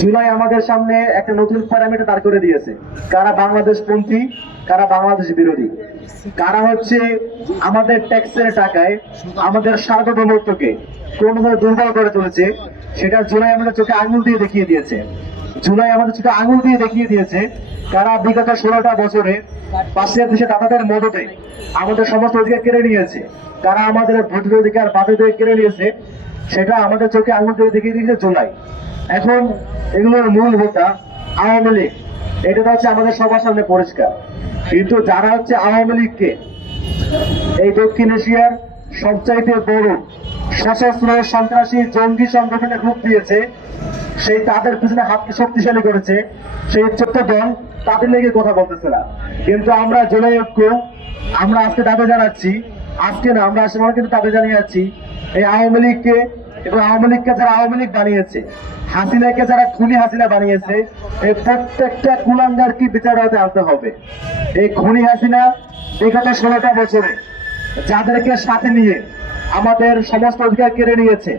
জুলাই আমাদের সামনে একটা নতুন প্যারামিটার দাঁড় করে দিয়েছে, কারা বাংলাদেশ পন্থী, কারা বাংলাদেশ বিরোধী, কারা হচ্ছে আমাদের ট্যাক্সের টাকায় আমাদের সার্বভৌমত্বকে কোনোভাবে দুর্বল করে তুলেছে। সেটা জুলাই আমাদের চোখে আঙুল দিয়ে দেখিয়ে দিয়েছে। জুলাই আমাদের চোখে আঙুল দিয়ে দেখিয়ে দিয়েছে কারা বিগত 16টা বছরে পাশের দেশে দাদাদের মদতে আমাদের সমস্ত অধিকার কেড়ে নিয়েছে, কারা আমাদের ভোটের অধিকার বাধ্যতা কেড়ে নিয়েছে, সেটা আমাদের চোখে আঙুল দিয়ে দেখিয়ে দিয়েছে জুলাই। এখন এগুলোর মূল হোতা আওয়ামী লীগ, এটা তো হচ্ছে আমাদের সবার সামনে পরিষ্কার। কিন্তু যারা হচ্ছে আওয়ামী লীগকে এই দক্ষিণ এশিয়ার সবচাইতে বড় সশস্ত্র সন্ত্রাসী জঙ্গি সংগঠনে রূপ দিয়েছে, সেই তাদের পিছনে হাতকে শক্তিশালী করেছে, সেই ছোট্ট দল তাদের লেগে কথা বলতেছে না। কিন্তু আমরা জুলাই ঐক্য, আমরা আজকে দাবি জানাচ্ছি, আজকে না আমরা আসলে কিন্তু দাবি জানিয়ে যাচ্ছি এই আওয়ামী লীগকে এবং আওয়ামী লীগকে যারা আওয়ামী লীগ বানিয়েছে, হাসিনাকে যারা খুনি হাসিনা বানিয়েছে, এই প্রত্যেকটা কুলাঙ্গারকে বিচার আওতায় আনতে হবে। এই খুনি হাসিনা বিগত 16টা বছরে যাদেরকে সাথে নিয়ে আমাদের সমস্ত অধিকার কেড়ে নিয়েছে,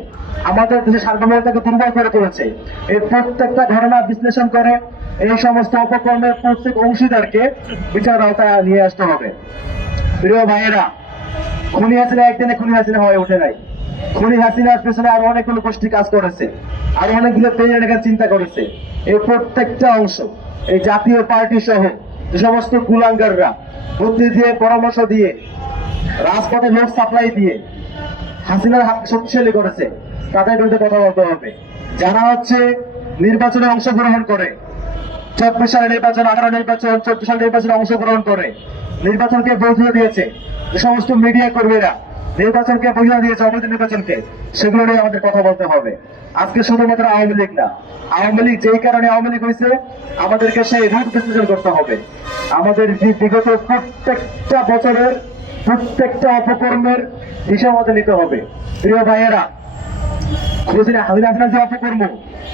আমাদের দেশের সার্বভৌমত্বকে দুর্বল করে তুলেছে, এই প্রত্যেকটা ঘটনা বিশ্লেষণ করে এই সমস্ত অপকর্মের প্রত্যেক অংশীদারকে বিচার আওতায় নিয়ে আসতে হবে। প্রিয় ভাইয়েরা, খুনি হাসিনা একদিনে খুনি হাসিনা হয়ে ওঠে নাই। খুনি হাসিনার পেছনে আরো অনেকগুলো গোষ্ঠী কাজ করেছে, আরো অনেকগুলো পেয়ে রাখার চিন্তা করেছে। এই প্রত্যেকটা অংশ, এই জাতীয় পার্টি সহ যে সমস্ত কুলাঙ্গাররা বুদ্ধি দিয়ে, পরামর্শ দিয়ে, রাজপথে লোক সাপ্লাই দিয়ে হাসিনার হাত শক্তিশালী করেছে, তাদের বিরুদ্ধে কথা বলতে হবে। যারা হচ্ছে নির্বাচনে অংশগ্রহণ করে, 24 সালে নির্বাচন, 18 নির্বাচন, 14 সালে নির্বাচনে অংশগ্রহণ করে নির্বাচনকে বৈধ দিয়েছে, যে সমস্ত মিডিয়া কর্মীরা নির্বাচনকে বৈধ দিয়েছে, অবৈধ নির্বাচনকে, সেগুলো নিয়ে আমাদের কথা বলতে হবে। আজকে শুধুমাত্র আওয়ামী লীগ না, আওয়ামী লীগ যেই কারণে আওয়ামী লীগ হয়েছে, আমাদেরকে সেই রুট বিশ্লেষণ করতে হবে। আমাদের বিগত প্রত্যেকটা বছরের প্রত্যেকটা অপকর্মের হিসাব আমাদের নিতে হবে। প্রিয় ভাইয়েরা, হাসিনা যে অপকর্ম,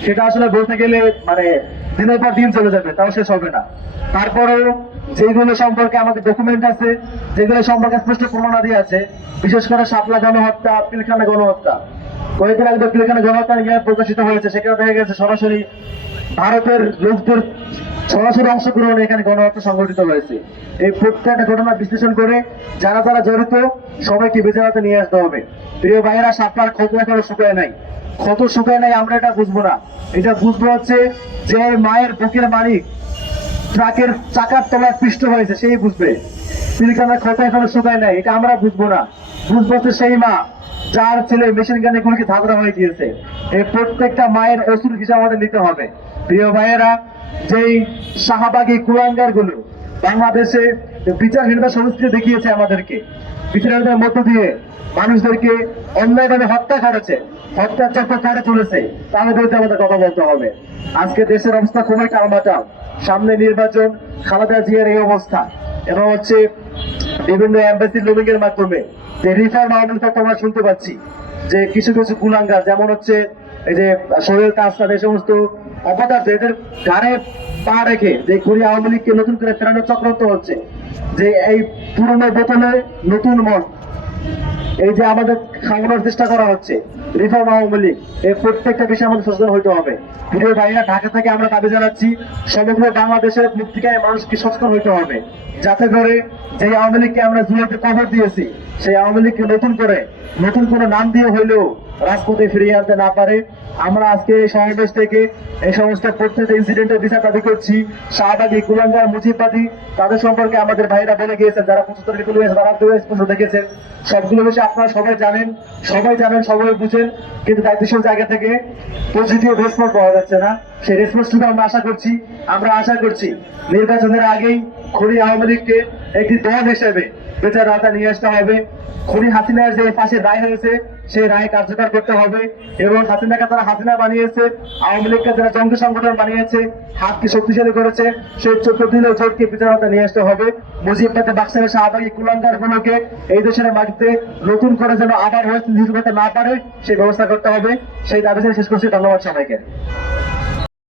সেটা আসলে বলতে গেলে মানে দিনের পর দিন চলে যাবে, তাও শেষ হবে না। তারপরেও যেগুলো সম্পর্কে আমাদের ডকুমেন্ট আছে, যেগুলো সম্পর্কে স্পষ্ট প্রমাণাদি আছে, বিশেষ করে শাপলা গণহত্যা, পিলখানা গণহত্যা, কয়েকদিন আগে পিলখানা গণহত্যা নিয়ে প্রকাশিত হয়েছে, সেখানে দেখা গেছে সরাসরি ভারতের লোকদের সরাসরি অংশগ্রহণে এখানে গণহত্যা সংঘটিত হয়েছে। এই প্রত্যেকটা ঘটনা বিশ্লেষণ করে যারা যারা জড়িত সবাইকে বিচারাতে নিয়ে আসতে হবে। প্রিয় ভাইয়েরা, শাপলার ক্ষত এখনো শুকায় নাই, ক্ষত শুকায় নাই আমরা এটা বুঝবো না। এটা বুঝবো হচ্ছে যে মায়ের বুকের মালিক ট্রাকের চাকার তলায় পিষ্ট হয়েছে, সেই বুঝবে। পিলখানার ক্ষত এখনো শুকায় নাই, এটা আমরা বুঝবো না। বুঝবো হচ্ছে সেই মা যার ছেলে মেশিন গানে গুলিকে ঝাঁঝরা হয়ে গিয়েছে। এই প্রত্যেকটা মায়ের অসুর হিসাব আমাদের নিতে হবে। প্রিয় ভাইয়েরা, যেই শাহবাগী কুলাঙ্গার গুলো বাংলাদেশে বিচারহীনতা সংস্কৃতি দেখিয়েছে আমাদেরকে, বিচারহীনতার মধ্য দিয়ে মানুষদেরকে অন্যায়ভাবে হত্যা করেছে, হত্যার চক্র করে তুলেছে, তাদের বিরুদ্ধে আমাদের কথা বলতে হবে। আজকে দেশের অবস্থা খুবই টালমাটাল, সামনে নির্বাচন, খালেদা জিয়ার এই অবস্থা, এবং হচ্ছে বিভিন্ন এম্বাসি লবিং এর মাধ্যমে যে রিফর্ম আওয়ামী লীগ আমরা শুনতে পাচ্ছি, যে কিছু কিছু কুলাঙ্গার যেমন হচ্ছে এই যে সোহেল তাসরাত, এই সমস্ত অপদার্থ এদের গাড়ে পা রেখে যে খুনি আওয়ামী লীগকে নতুন করে ফেরানোর চক্রান্ত হচ্ছে, যে এই পুরনো বোতলে নতুন মদ, এই যে আমাদের খাওয়ানোর চেষ্টা করা হচ্ছে রিফর্ম আওয়ামী লীগ, এই প্রত্যেকটা বিষয়ে আমাদের সচেতন হইতে হবে। প্রিয় ভাইরা, ঢাকা থেকে আমরা দাবি জানাচ্ছি সমগ্র বাংলাদেশের মুক্তিকায় মানুষকে সচেতন হইতে হবে, যাতে করে যে আওয়ামী লীগকে আমরা জুলাইতে কবর দিয়েছি, সেই আওয়ামী লীগকে নতুন কোনো নাম দিয়ে হইলেও রাজপথে ফিরিয়ে আনতে না পারে। আমরা আজকে এই সমাবেশ থেকে এই সমস্ত প্রত্যেকটা ইনসিডেন্টের বিচার দাবি করছি। শাহবাগী, কুলাঙ্গার, মুজিববাদী, তাদের সম্পর্কে আমাদের ভাইরা বলে গিয়েছেন, যারা 75 বিপ্লবী তারা স্পষ্ট দেখেছেন। সবগুলো বিষয়ে আপনারা সবাই জানেন, সবাই বুঝেন, কিন্তু দায়িত্বশীল জায়গা থেকে পজিটিভ রেসপন্স পাওয়া যাচ্ছে না। সেই রেসপন্সটুকু আমরা আশা করছি নির্বাচনের আগেই খুনি আওয়ামী লীগকে একটি দল হিসেবে বিচার আওতায় নিয়ে আসতে হবে। খুনি হাসিনার যে ফাঁসির রায় হয়েছে, সেই রায় কার্যকর করতে হবে, এবং হাসিনাকে যারা হাসিনা বানিয়েছে, আওয়ামী লীগকে যারা জঙ্গি সংগঠন বানিয়েছে, হাতকে শক্তিশালী করেছে, সেই 14 জোটকে বিচার আওতায় নিয়ে আসতে হবে। মুজিববাদী বাক্সারের শাহবাগী কুলাঙ্গার গুলোকে এই দেশের মাটিতে নতুন করে যেন আবার হয়ে না পারে সেই ব্যবস্থা করতে হবে। সেই দাবি শেষ করছি। ধন্যবাদ সবাইকে।